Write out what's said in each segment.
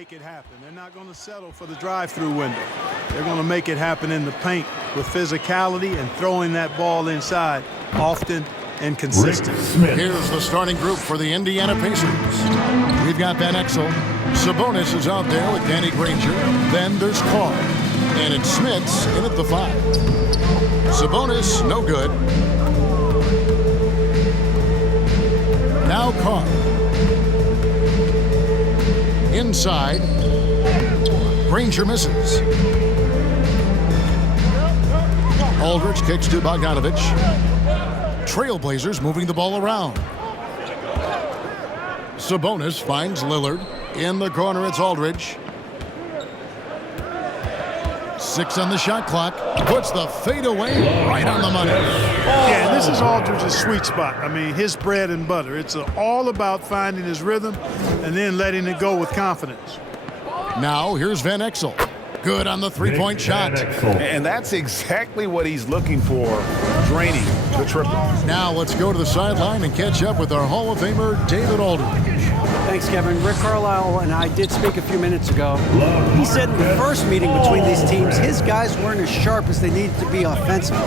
make it happen. They're not going to settle for the drive-through window. They're going to make it happen in the paint with physicality and throwing that ball inside often and consistent. Here's the starting group for the Indiana Pacers. We've got Van Exel. Sabonis is out there with Danny Granger. Then there's Carr. And it's Smits in at the 5. Sabonis, no good. Now Carr. Inside. Granger misses. Aldridge kicks to Bogdanovich. Trailblazers moving the ball around. Sabonis finds Lillard. In the corner, it's Aldridge. 6 on the shot clock. Puts the fadeaway right on the money. Yeah, this is Aldridge's sweet spot. I mean, his bread and butter. It's all about finding his rhythm and then letting it go with confidence. Now, here's Van Exel. Good on the three-point shot. And that's exactly what he's looking for, draining the triple. Now, let's go to the sideline and catch up with our Hall of Famer, David Aldridge. Thanks, Kevin. Rick Carlisle and I did speak a few minutes ago. He said in the first meeting between these teams, his guys weren't as sharp as they needed to be offensively.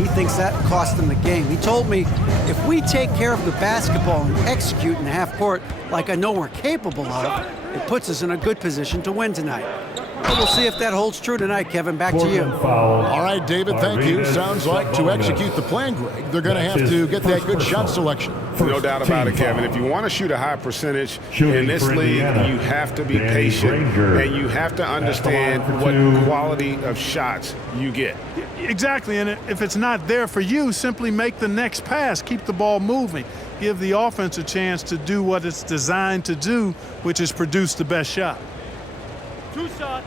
He thinks that cost them the game. He told me, if we take care of the basketball and execute in the half court like I know we're capable of, it puts us in a good position to win tonight. But we'll see if that holds true tonight, Kevin. Back to you. All right, David, thank you. Sounds like to execute the plan, Greg, they're going to have to get that good shot selection. No doubt about it, Kevin. If you want to shoot a high percentage in this league, you have to be patient, and you have to understand what quality of shots you get. Exactly, and if it's not there for you, simply make the next pass. Keep the ball moving. Give the offense a chance to do what it's designed to do, which is produce the best shot. 2 shots.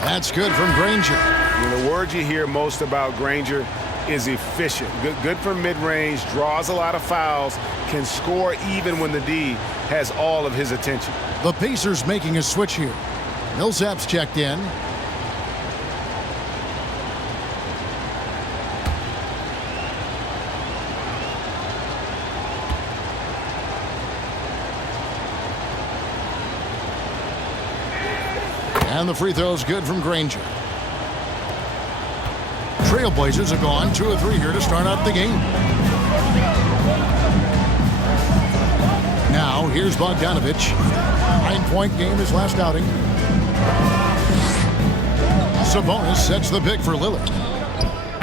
That's good from Granger. The word you hear most about Granger is efficient. Good from mid-range, draws a lot of fouls, can score even when the D has all of his attention. The Pacers making a switch here. Millsap's checked in. And the free throw is good from Granger. Trailblazers have gone 2 of 3 here to start out the game. Now, here's Bogdanovich. 9-point game his last outing. Sabonis sets the pick for Lillard.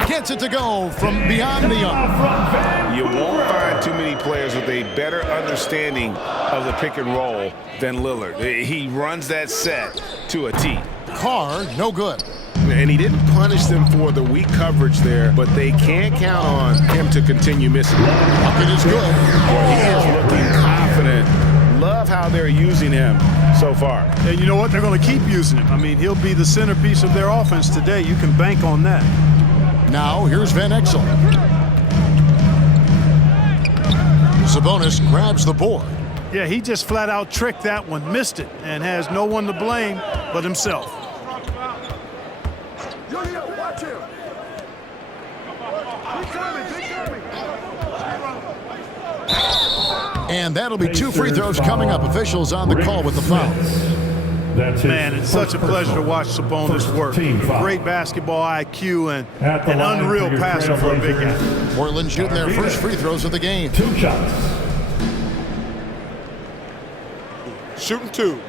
Gets it to go from beyond the arc. You won't find too many players with a better understanding of the pick and roll than Lillard. He runs that set to a T. Carr, no good. And he didn't punish them for the weak coverage there, but they can't count on him to continue missing. Bucket is good. Well, he is looking confident. Love how they're using him so far. And you know what? They're going to keep using him. I mean, he'll be the centerpiece of their offense today. You can bank on that. Now, here's Van Exel. Sabonis grabs the board. Yeah, he just flat out tricked that one, missed it, and has no one to blame but himself. And that'll be 2 free throws coming up. Officials on the call with the foul. Man, it's such a pleasure to watch Sabonis work. Great basketball IQ and an unreal passer for a big guy. Portland shooting their first free throws of the game. 2 shots. Shooting 2.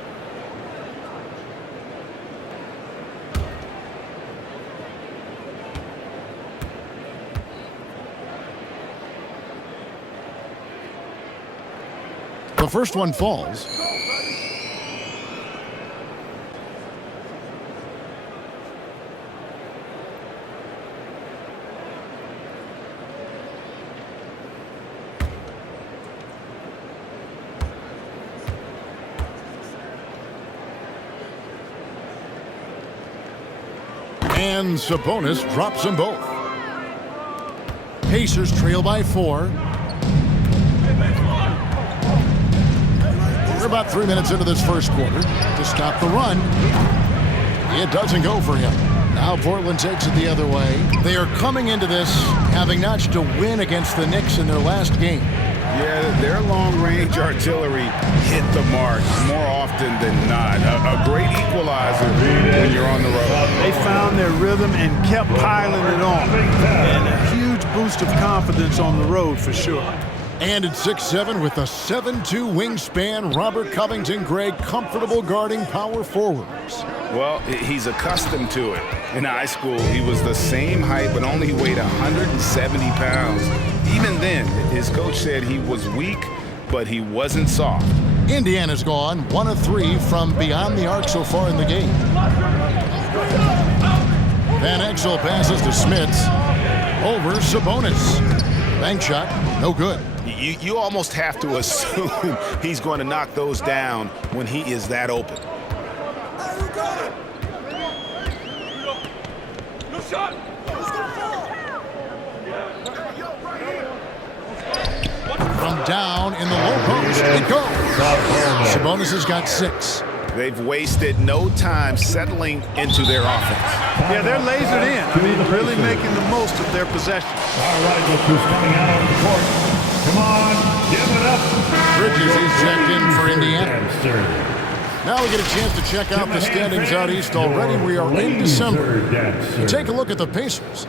The first one falls. And Sabonis drops them both. Pacers trail by 4. We're about 3 minutes into this first quarter. To stop the run, it doesn't go for him. Now Portland takes it the other way. They are coming into this having notched a win against the Knicks in their last game. Yeah, their long-range artillery hit the mark more often than not. A great equalizer when you're on the road. They found their rhythm and kept piling it on. And a huge boost of confidence on the road for sure. And at 6'7" with a 7'2" wingspan, Robert Covington, Greg, comfortable guarding power forwards. Well, he's accustomed to it. In high school, he was the same height, but only weighed 170 pounds. Even then, his coach said he was weak, but he wasn't soft. Indiana's gone 1 of 3 from beyond the arc so far in the game. Van Exel passes to Smits. Over Sabonis. Bank shot, no good. You almost have to assume he's going to knock those down when he is that open. From down in the low post, it goes. Sabonis has got 6. They've wasted no time settling into their offense. Yeah, they're lasered in. I mean, really making the most of their possession. All right, look who's coming out on the court. Come on, give it up. Bridges is checked in for Indiana. Now we get a chance to check out the standings out east already. We are in December. Take a look at the Pacers.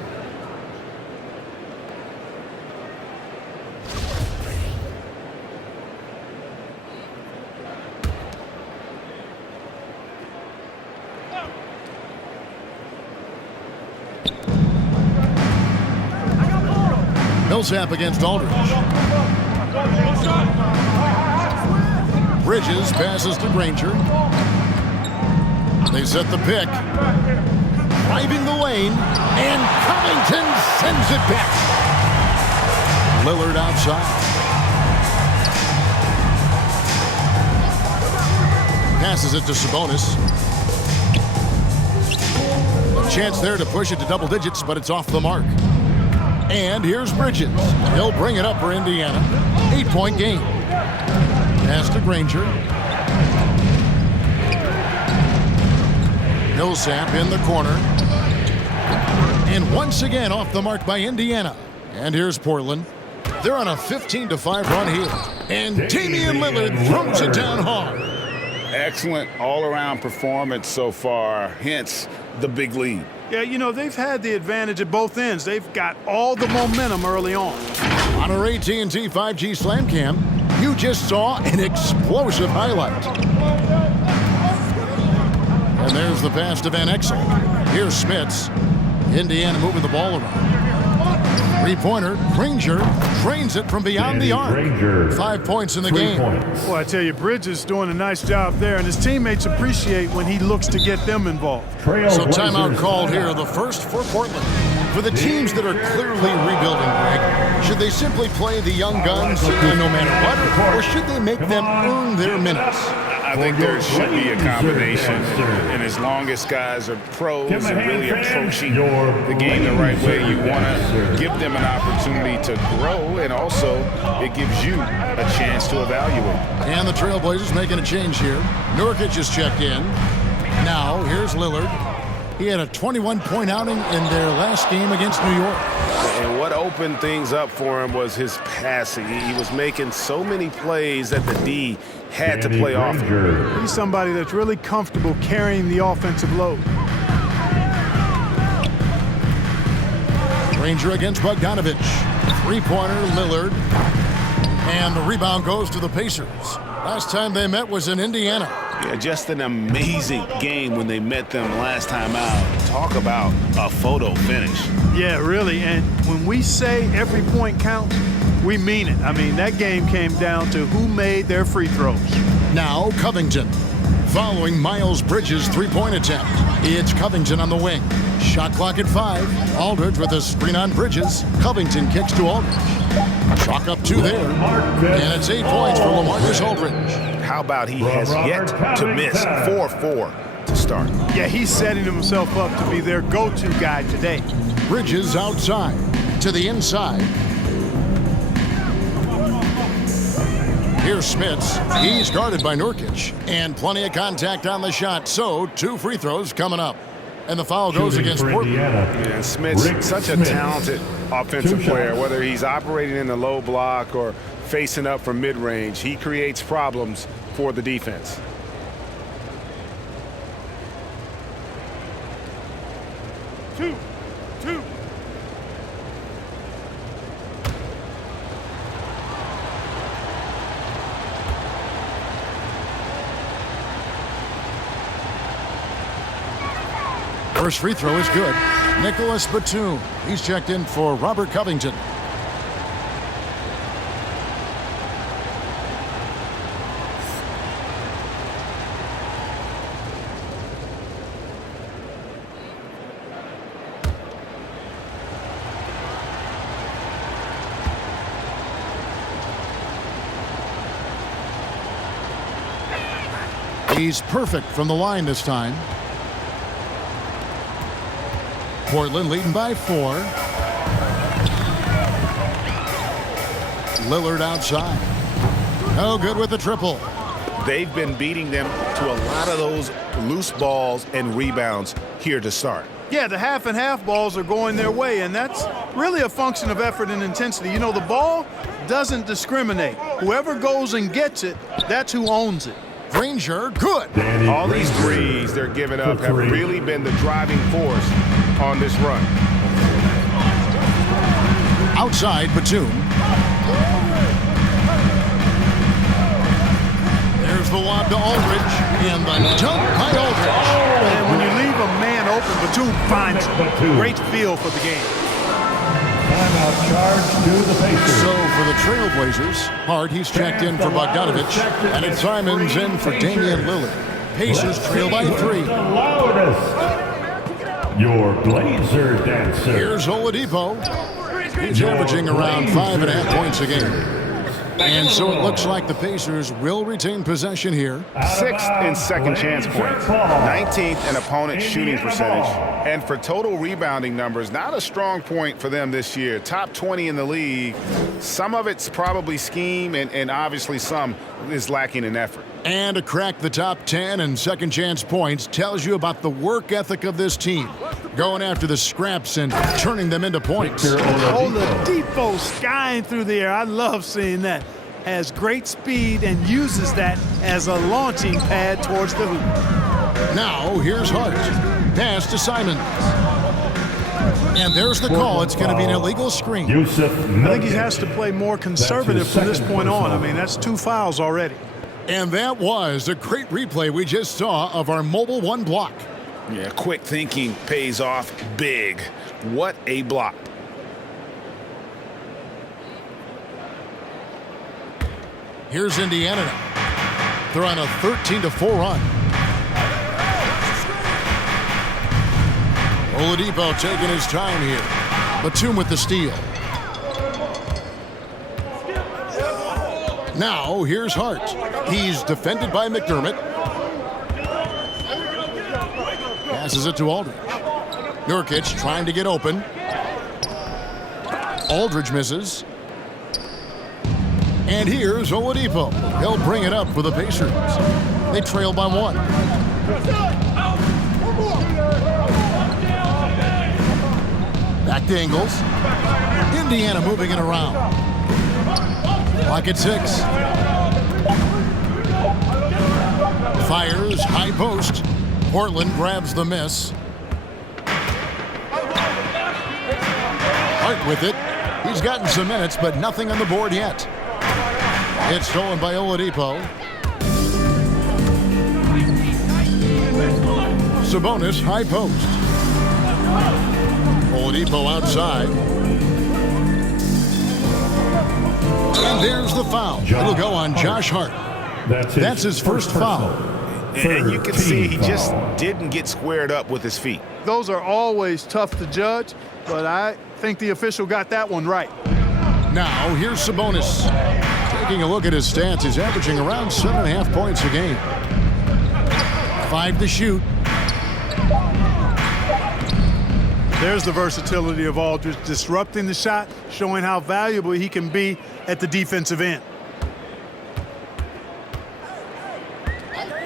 Millsap against Aldridge. Bridges passes to Granger. They set the pick. Driving the lane, and Covington sends it back. Lillard outside. Passes it to Sabonis. A chance there to push it to double digits, but it's off the mark. And here's Bridges. He'll bring it up for Indiana. 8-point game. Pass to Granger. Millsap in the corner. And once again off the mark by Indiana. And here's Portland. They're on a 15-5 run here. And Damian Lillard throws it down hard. Excellent all-around performance so far, hence the big lead. Yeah, you know, they've had the advantage at both ends. They've got all the momentum early on. On our AT&T 5G Slam Cam, you just saw an explosive highlight. And there's the pass to Van Exel. Here's Smits. Indiana moving the ball around. Three-pointer, Granger drains it from beyond the arc. 5 points in the game. Well, I tell you, Bridges doing a nice job there, and his teammates appreciate when he looks to get them involved. So timeout called here, the first for Portland. For the teams that are clearly rebuilding, Greg, should they simply play the young guns no matter what, or should they make them earn their minutes? I think there should be a combination, and as long as guys are pros and really approaching the game the right way, you want to give them an opportunity to grow, and also it gives you a chance to evaluate. And the Trailblazers making a change here. Nurkic is checked in. Now, here's Lillard. He had a 21-point outing in their last game against New York. And what opened things up for him was his passing. He was making so many plays that the D had to play off him. He's somebody that's really comfortable carrying the offensive load. Granger against Bogdanovich. Three-pointer, Lillard. And the rebound goes to the Pacers. Last time they met was in Indiana. Yeah, just an amazing game when they met them last time out. Talk about a photo finish. Yeah, really. And when we say every point counts, we mean it. I mean, that game came down to who made their free throws. Now Covington. Following Miles Bridges' three-point attempt. It's Covington on the wing. Shot clock at 5. Aldridge with a screen on Bridges. Covington kicks to Aldridge. Chalk up 2 there. And it's 8 points for LaMarcus Aldridge. How about he has yet to miss 4-4 to start? Yeah, he's setting himself up to be their go-to guy today. Bridges outside to the inside. Here's Smits. He's guarded by Nurkic. And plenty of contact on the shot, so 2 free throws coming up. And the foul goes against Portland. Yeah, Smith's such a talented offensive player. Whether he's operating in the low block or facing up from mid-range, he creates problems for the defense. Two. First free throw is good. Nicholas Batum. He's checked in for Robert Covington. He's perfect from the line this time. Portland leading by 4. Lillard outside. No good with the triple. They've been beating them to a lot of those loose balls and rebounds here to start. Yeah, the half and half balls are going their way, and that's really a function of effort and intensity. You know, the ball doesn't discriminate. Whoever goes and gets it, that's who owns it. Granger, good. All these threes they're giving up have really been the driving force on this run. Outside, Batum. There's the lob to Aldridge, and the dunk by Aldridge. And when you leave a man open, Batum finds great feel for the game. Timeout charge to the Pacers. So for the Trailblazers, Hart, he's checked in for Bogdanovich, and it's Simons in for Damian Lillard. Pacers trail by 3. The loudest. Your Blazer dancer. Here's Oladipo. He's averaging around 5.5 points a game. And so it looks like the Pacers will retain possession here. 6th in second chance points, 19th in opponent shooting percentage. And for total rebounding numbers, not a strong point for them this year. Top 20 in the league. Some of it's probably scheme, and obviously some is lacking in effort. And to crack the top 10 in second chance points tells you about the work ethic of this team. Going after the scraps and turning them into points. Oladipo skying through the air. I love seeing that. Has great speed and uses that as a launching pad towards the hoop. Now here's Hart. Pass to Simons. And there's the call. It's going to be an illegal screen. I think he has to play more conservative from this point on. I mean, that's 2 fouls already. And that was a great replay we just saw of our mobile 1 block. Yeah, quick thinking pays off big. What a block. Here's Indiana now. They're on a 13-4 run. Oladipo taking his time here. Batum with the steal. Now here's Hart. He's defended by McDermott. Passes it to Aldridge. Nurkic trying to get open. Aldridge misses. And here's Oladipo. He'll bring it up for the Pacers. They trail by 1. Back to Ingles. Indiana moving it around. Clock at 6. Fires, high post. Portland grabs the miss. Hart with it. He's gotten some minutes, but nothing on the board yet. It's stolen by Oladipo. Sabonis, high post. Oladipo outside. And there's the foul. It'll go on Josh Hart. That's his first foul. And you can see he just didn't get squared up with his feet. Those are always tough to judge, but I think the official got that one right. Now here's Sabonis. Taking a look at his stats, he's averaging around 7.5 points a game. 5 to shoot. There's the versatility of Aldridge, disrupting the shot, showing how valuable he can be at the defensive end.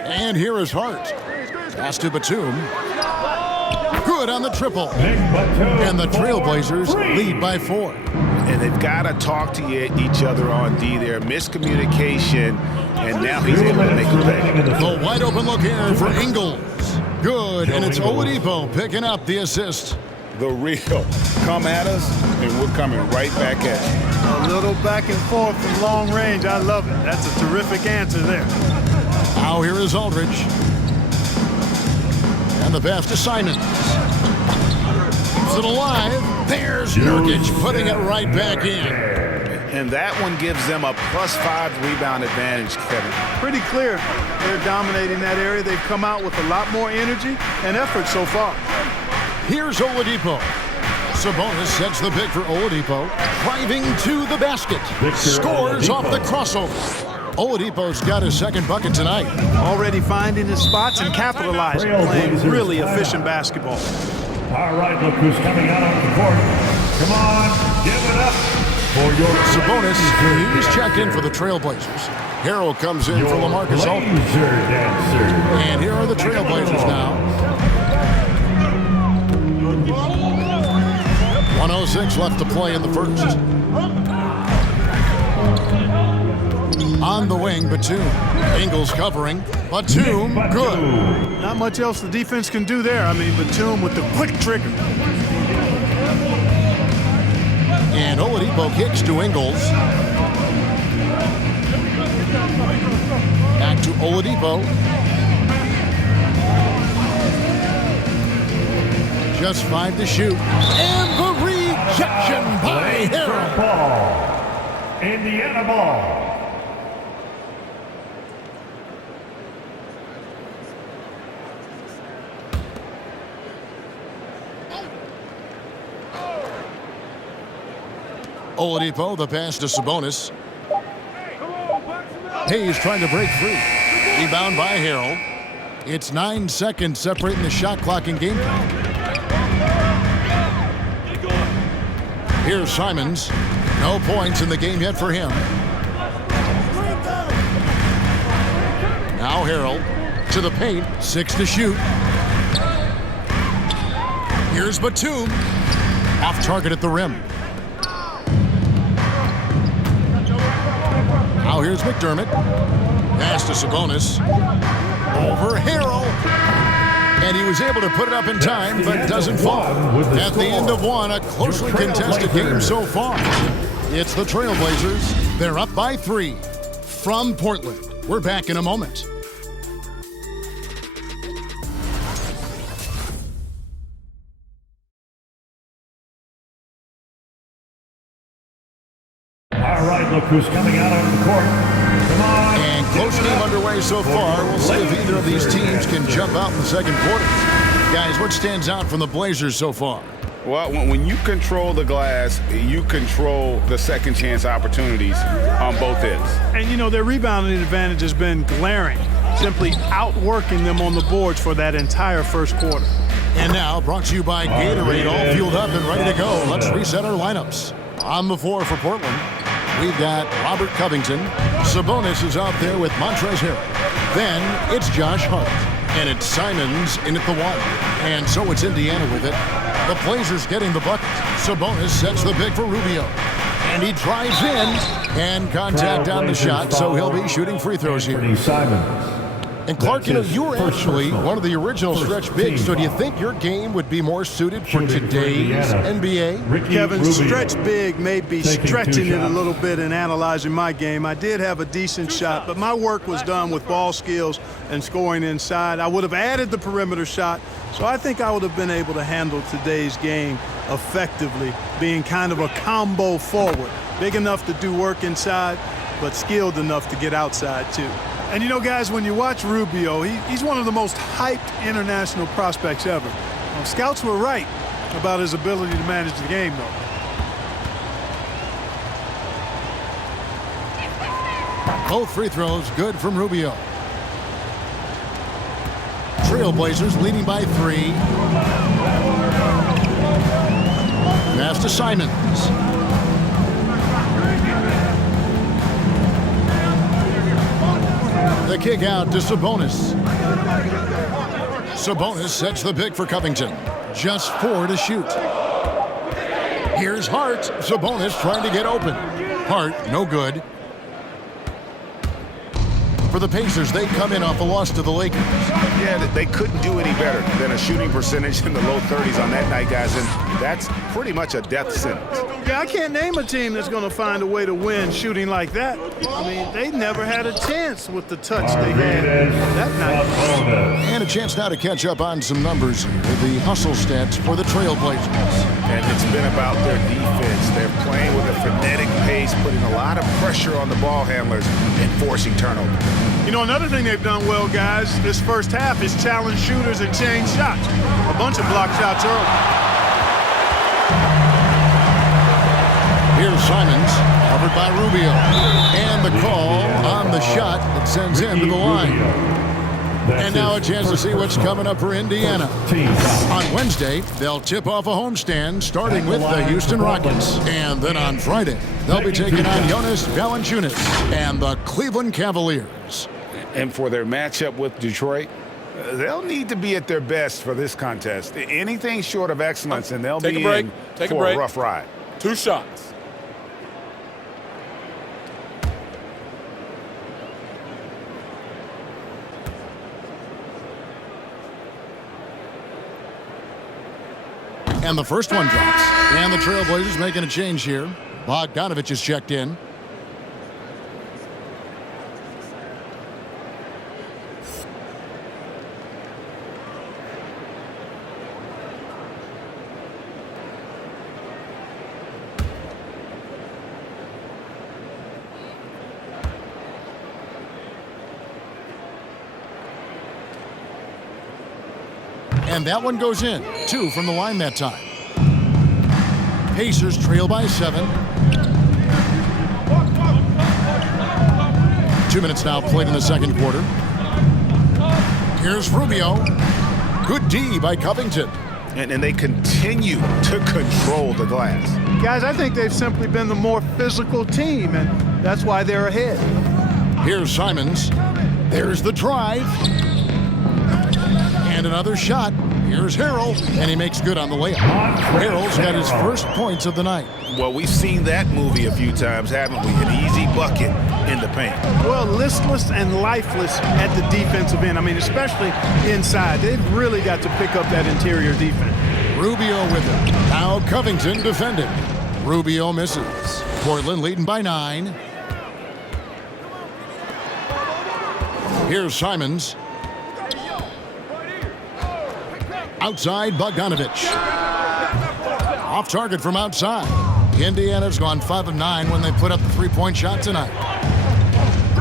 And here is Hart. Pass to Batum. good on the triple. Batum And the Trailblazers for 3. lead by 4. And they've got to talk to each other on D there. Miscommunication, and now he's able to make a play. The wide open look here for Ingles. Good, and it's Oladipo picking up the assist. The real come at us, and we're coming right back at you. A little back and forth from long range. I love it. That's a terrific answer there. Now here is Aldridge. And the pass to Simons. Keeps it alive. There's Nurkic putting it right back in. And that one gives them a +5 rebound advantage, Kevin. Pretty clear. They're dominating that area. They've come out with a lot more energy and effort so far. Here's Oladipo. Sabonis sets the pick for Oladipo. Driving to the basket. Scores off the crossover. Oladipo's got his second bucket tonight. Already finding his spots and capitalizing. Playing really efficient basketball. All right, look who's coming out on the court. Come on, give it up for your Sabonis, he's checked in for the Trailblazers. Harrell comes in for LaMarcus Aldridge. And here are the Trailblazers now. 1:06 left to play in the first. On the wing, Batum. Ingles covering. Batum, good. Not much else the defense can do there. I mean, Batum with the quick trigger. And Oladipo kicks to Ingles. Back to Oladipo. Just 5 to shoot. And the rejection by Harrell. Ball. Indiana ball. Oladipo, the pass to Sabonis. Hayes trying to break free. Rebound by Harrell. It's 9 seconds separating the shot clock and game clock. Here's Simons. No points in the game yet for him. Now Harrell to the paint. 6 to shoot. Here's Batum. Off target at the rim. Now here's McDermott. Pass to Sabonis. Over Harrell. And he was able to put it up in time, but doesn't fall. At the end of one, a closely contested game so far. It's the Trailblazers. They're up by 3 from Portland. We're back in a moment. All right, look who's coming out on the court. Come on. And close game underway so far. We'll see if either of these teams can jump out in the second quarter. Guys, what stands out from the Blazers so far? Well, when you control the glass, you control the second chance opportunities on both ends. And, you know, their rebounding advantage has been glaring, simply outworking them on the boards for that entire first quarter. And now, brought to you by Gatorade, all fueled up and ready to go. Let's reset our lineups. On the floor for Portland, we've got Robert Covington. Sabonis is out there with Montrezl Harrell. Then it's Josh Hart. And it's Simons in at the 1. And so it's Indiana with it. The Blazers getting the bucket. Sabonis sets the pick for Rubio. And he drives in. And contact on the shot, so he'll be shooting free throws here. Simons. And Clark, you know, you were actually one of the original stretch bigs, so do you think your game would be more suited for today's NBA? Kevin, stretch big may be stretching it a little bit in analyzing my game. I did have a decent shot, but my work was done with ball skills and scoring inside. I would have added the perimeter shot, so I think I would have been able to handle today's game effectively, being kind of a combo forward. Big enough to do work inside, but skilled enough to get outside too. And you know, guys, when you watch Rubio, he's one of the most hyped international prospects ever. Scouts were right about his ability to manage the game, though. Both free throws good from Rubio. Trailblazers leading by 3. Pass to Simons. The kick out to Sabonis. Sabonis sets the pick for Covington. Just 4 to shoot. Here's Hart. Sabonis trying to get open. Hart, no good. For the Pacers, they come in off a loss to the Lakers. Yeah, they couldn't do any better than a shooting percentage in the low 30s on that night, guys, and that's pretty much a death sentence. Yeah, I can't name a team that's going to find a way to win shooting like that. I mean, they never had a chance with the touch they had that night. And a chance now to catch up on some numbers with the hustle stats for the Trailblazers. And it's been about their defense. They're playing with a frenetic pace, putting a lot of pressure on the ball handlers and forcing turnovers. You know, another thing they've done well, guys, this first half is challenge shooters and change shots. A bunch of block shots early. Here's Simons, covered by Rubio. And the call on the shot that sends him to the line. And now a chance to see what's coming up for Indiana. On Wednesday, they'll tip off a homestand starting with the Houston Rockets. And then on Friday, they'll be taking on Jonas Valanciunas and the Cleveland Cavaliers. And for their matchup with Detroit, they'll need to be at their best for this contest. Anything short of excellence, and they'll be in for a rough ride. 2 shots. And the first one drops. And the Trailblazers making a change here. Bogdanovich is checked in. And that one goes in. 2 from the line that time. Pacers trail by 7. 2 minutes now played in the second quarter. Here's Rubio. Good D by Covington. And they continue to control the glass. Guys, I think they've simply been the more physical team, and that's why they're ahead. Here's Simons. There's the drive. And another shot. Here's Harrell, and he makes good on the layup. Harrell's got his first points of the night. Well, we've seen that movie a few times, haven't we? An easy bucket in the paint. Well, listless and lifeless at the defensive end. I mean, especially inside. They've really got to pick up that interior defense. Rubio with it. Now Covington defending. Rubio misses. Portland leading by 9. Here's Simons. Outside, Bogdanovich. Off target from outside. Indiana's gone 5 of 9 when they put up the 3-point shot tonight.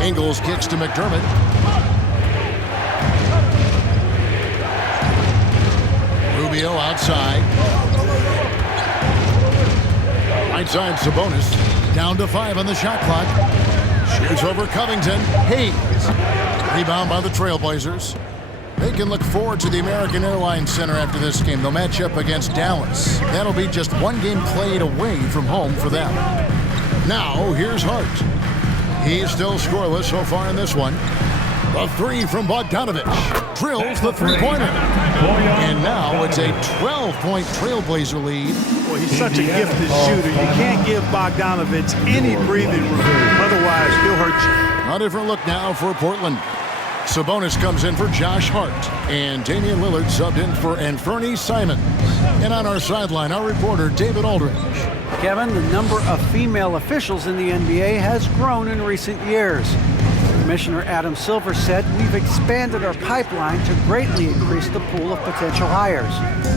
Ingles kicks to McDermott. Rubio outside. Right side, Sabonis. Down to 5 on the shot clock. Shoots over Covington. Hayes. Rebound by the Trailblazers. They can look forward to the American Airlines Center after this game. They'll match up against Dallas. That'll be just 1 game played away from home for them. Now, here's Hart. He's still scoreless so far in this one. The 3 from Bogdanovich. Drills the 3-pointer. And now it's a 12-point Trailblazer lead. Well, he's such a gifted shooter. You can't give Bogdanovich any breathing room. Otherwise, he'll hurt you. A different look now for Portland. Sabonis comes in for Josh Hart, and Damian Lillard subbed in for Anthony Simons. And on our sideline, our reporter, David Aldridge. Kevin, the number of female officials in the NBA has grown in recent years. Commissioner Adam Silver said we've expanded our pipeline to greatly increase the pool of potential hires.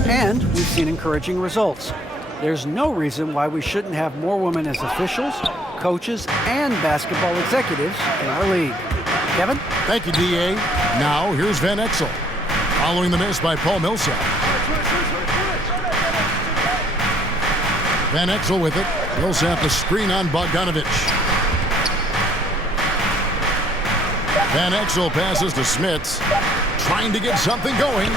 And we've seen encouraging results. There's no reason why we shouldn't have more women as officials, coaches, and basketball executives in our league. Kevin? Thank you, D.A. Now, here's Van Exel. Following the miss by Paul Millsap. Van Exel with it. Millsap a screen on Bogdanovich. Van Exel passes to Smits. Trying to get something going.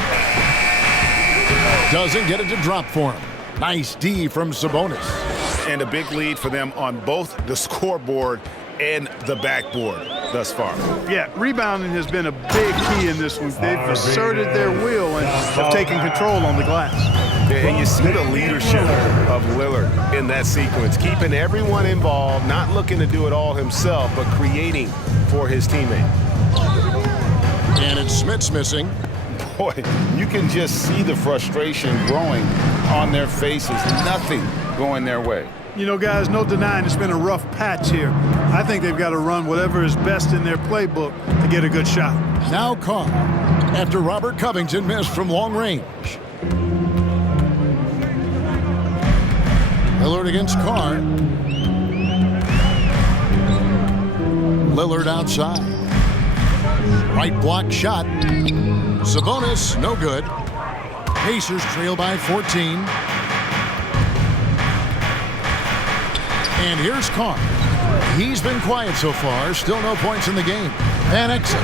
Doesn't get it to drop for him. Nice D from Sabonis. And a big lead for them on both the scoreboard and the backboard thus far. Yeah, rebounding has been a big key in this one. They've asserted their will and have taken control on the glass. And you see the leadership of Lillard in that sequence, keeping everyone involved, not looking to do it all himself, but creating for his teammate. And it's Smith's missing. Boy, you can just see the frustration growing on their faces. Nothing going their way. You know, guys, no denying it's been a rough patch here. I think they've got to run whatever is best in their playbook to get a good shot. Now Carr, after Robert Covington missed from long range. Lillard against Carr. Lillard outside. Right block shot. Sabonis, no good. Pacers trail by 14. And here's Carr. He's been quiet so far. Still no points in the game. Van Exel.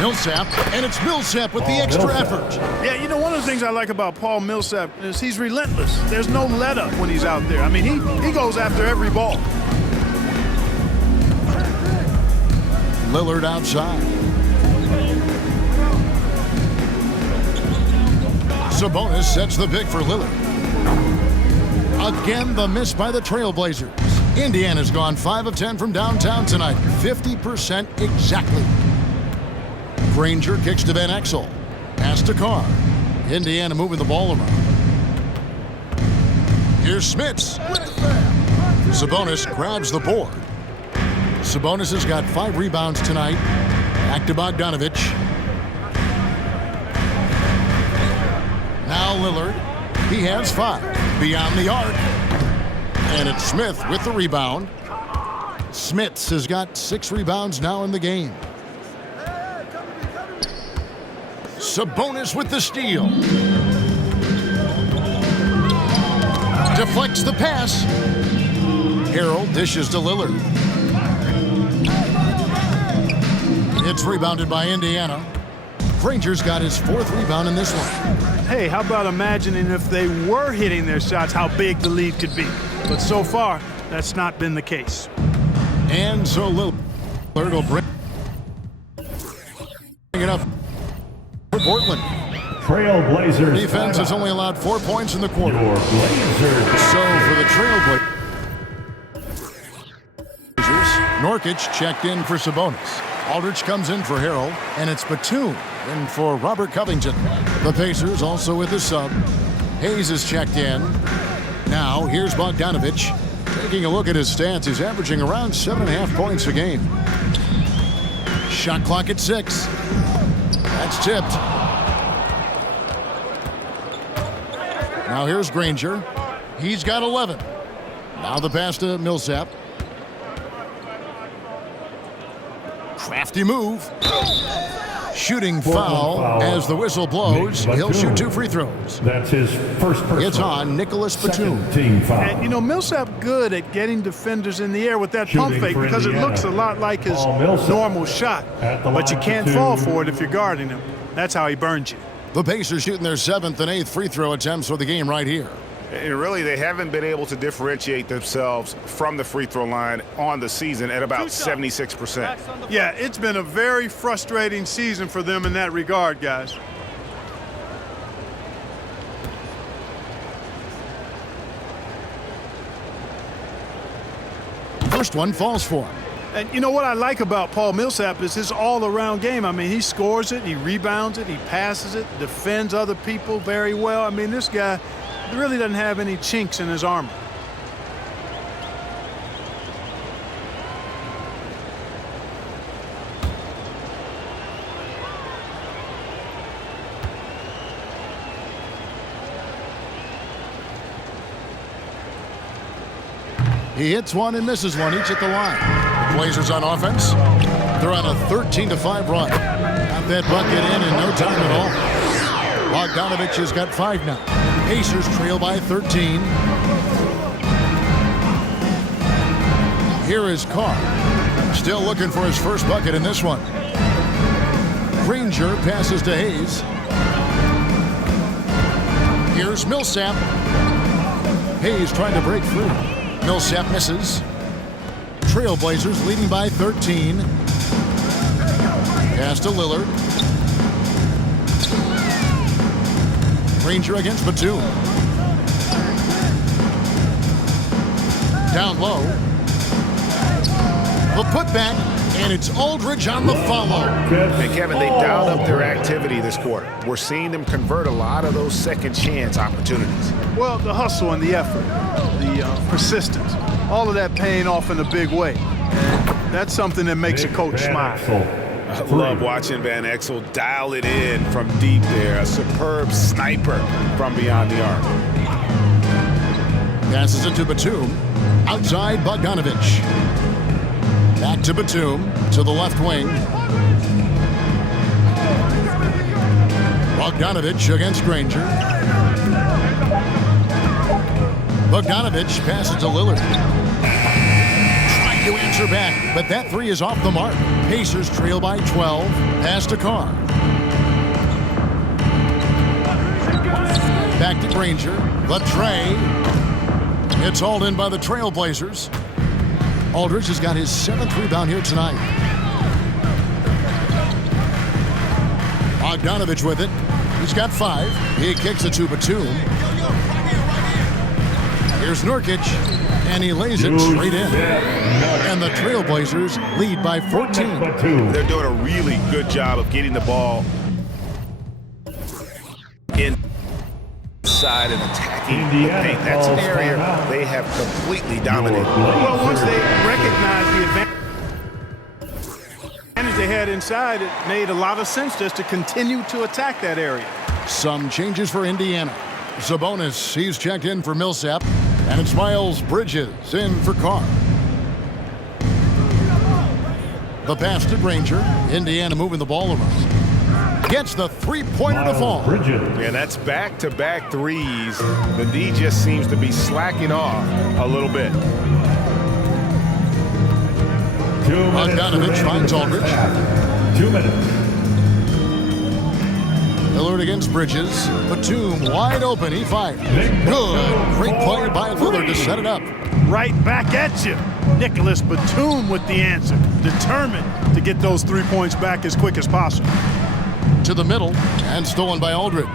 Millsap. And it's Millsap with the extra effort. Yeah, you know, one of the things I like about Paul Millsap is he's relentless. There's no let-up when he's out there. I mean, he goes after every ball. Lillard outside. Sabonis sets the pick for Lillard. Again, the miss by the Trailblazers. Indiana's gone 5 of 10 from downtown tonight. 50% exactly. Granger kicks to Van Exel. Pass to Carr. Indiana moving the ball around. Here's Smits. Sabonis grabs the board. Sabonis has got 5 rebounds tonight. Back to Bogdanovich. Now Lillard. He has 5. Beyond the arc. And it's Smith with the rebound. Smits has got 6 rebounds now in the game. Sabonis with the steal. Deflects the pass. Harrell dishes to Lillard. It's rebounded by Indiana. Granger's got his 4th rebound in this one. Hey, how about imagining if they were hitting their shots, how big the lead could be? But so far, that's not been the case. And so Lillard will bring it up for Portland. Trailblazers. Defense has only allowed 4 points in the quarter. Your Blazers. So for the Trailblazers, Nurkic checked in for Sabonis. Aldridge comes in for Harrell, and it's Batum in for Robert Covington. The Pacers also with a sub. Hayes is checked in. Now here's Bogdanovich. Taking a look at his stats, he's averaging around 7.5 points a game. Shot clock at 6. That's tipped. Now here's Granger. He's got 11. Now the pass to Millsap. Crafty move. Shooting foul as the whistle blows. He'll shoot 2 free throws. That's his first personal. It's on Nicholas Batum. Team foul. And, you know, Millsap good at getting defenders in the air with that pump Shooting fake for because Indiana. it looks a lot like his Paul Millsap normal shot. at the But you line can't for fall 2. for it if you're guarding him. That's how he burns you. The Pacers shooting their 7th and 8th free throw attempts for the game right here. And really, they haven't been able to differentiate themselves from the free throw line on the season at about 76%. Yeah, it's been a very frustrating season for them in that regard, guys. First one falls for him. And you know what I like about Paul Millsap is his all-around game. I mean, he scores it, he rebounds it, he passes it, defends other people very well. I mean, this guy really doesn't have any chinks in his armor. He hits one and misses one, each at the line. The Blazers on offense. They're on a 13-5 run. Got that bucket in no time at all. Bogdanovich has got 5 now. Pacers trail by 13. Here is Carr. Still looking for his first bucket in this one. Granger passes to Hayes. Here's Millsap. Hayes trying to break free. Millsap misses. Trailblazers leading by 13. Pass to Lillard. Granger against Batum. Down low. The putback, and it's Aldridge on the follow. And Kevin, they dialed up their activity this quarter. We're seeing them convert a lot of those second chance opportunities. Well, the hustle and the effort, the persistence, all of that paying off in a big way. And that's something that makes a coach smile. I love watching Van Exel dial it in from deep there. A superb sniper from beyond the arc. Passes it to Batum. Outside Bogdanovich. Back to Batum. To the left wing. Bogdanovich against Granger. Bogdanovich passes to Lillard. Trying to answer back, but that three is off the mark. Pacers trail by 12. Pass to Carr. Back to Granger. The tray. It's hauled in by the Trailblazers. Aldridge has got his 7th rebound here tonight. Bogdanovich with it. He's got 5. He kicks it to Batum. Here's Nurkic, and he lays it straight in. And the Trailblazers lead by 14. They're doing a really good job of getting the ball inside and attacking the paint. That's an area they have completely dominated. Well, once they recognize the advantage they had inside, it made a lot of sense just to continue to attack that area. Some changes for Indiana. Sabonis, he's checked in for Millsap. And it's Miles Bridges in for Carr. The pass to Granger. Indiana moving the ball around. Gets the three-pointer to fall. And that's back-to-back threes. The D just seems to be slacking off a little bit. Bogdanovich finds Aldridge. 2 minutes. Lillard against Bridges. Batum wide open. He fires. Good. Great play by Lillard to set it up. Right back at you. Nicholas Batum with the answer. Determined to get those 3 points back as quick as possible. To the middle and stolen by Aldridge.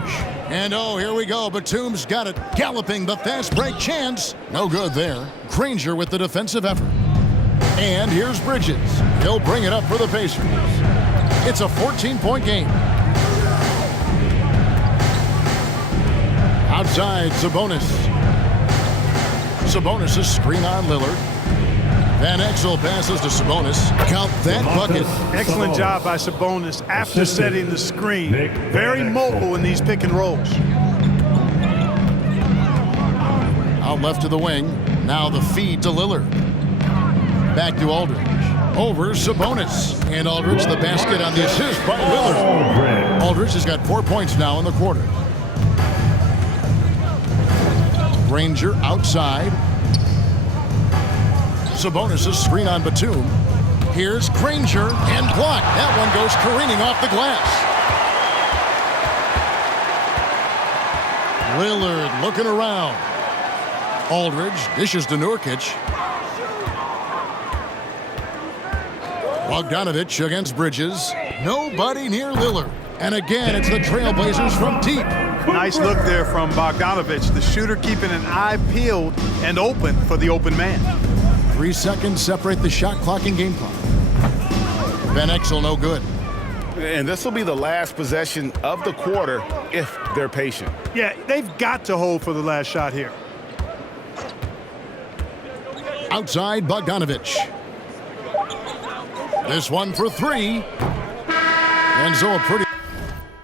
And oh, here we go. Batum's got it. Galloping the fast break chance. No good there. Granger with the defensive effort. And here's Bridges. He'll bring it up for the Pacers. It's a 14-point game. Outside, Sabonis. Sabonis' screen on Lillard. Van Exel passes to Sabonis. Count that bucket. Excellent job by Sabonis after setting the screen. Very mobile in these pick and rolls. Out left to the wing. Now the feed to Lillard. Back to Aldridge. Over Sabonis. And Aldridge the basket on the assist by Lillard. Aldridge has got 4 points now in the quarter. Granger outside. Sabonis' screen on Batum. Here's Granger and blocked. That one goes careening off the glass. Lillard looking around. Aldridge dishes to Nurkic. Bogdanovich against Bridges. Nobody near Lillard. And again, it's the Trailblazers from deep. Nice look there from Bogdanovich, the shooter keeping an eye peeled and open for the open man. 3 seconds separate the shot clock and game clock. Van Exel no good. And this will be the last possession of the quarter if they're patient. Yeah, they've got to hold for the last shot here. Outside Bogdanovich. This one for 3. And so a pretty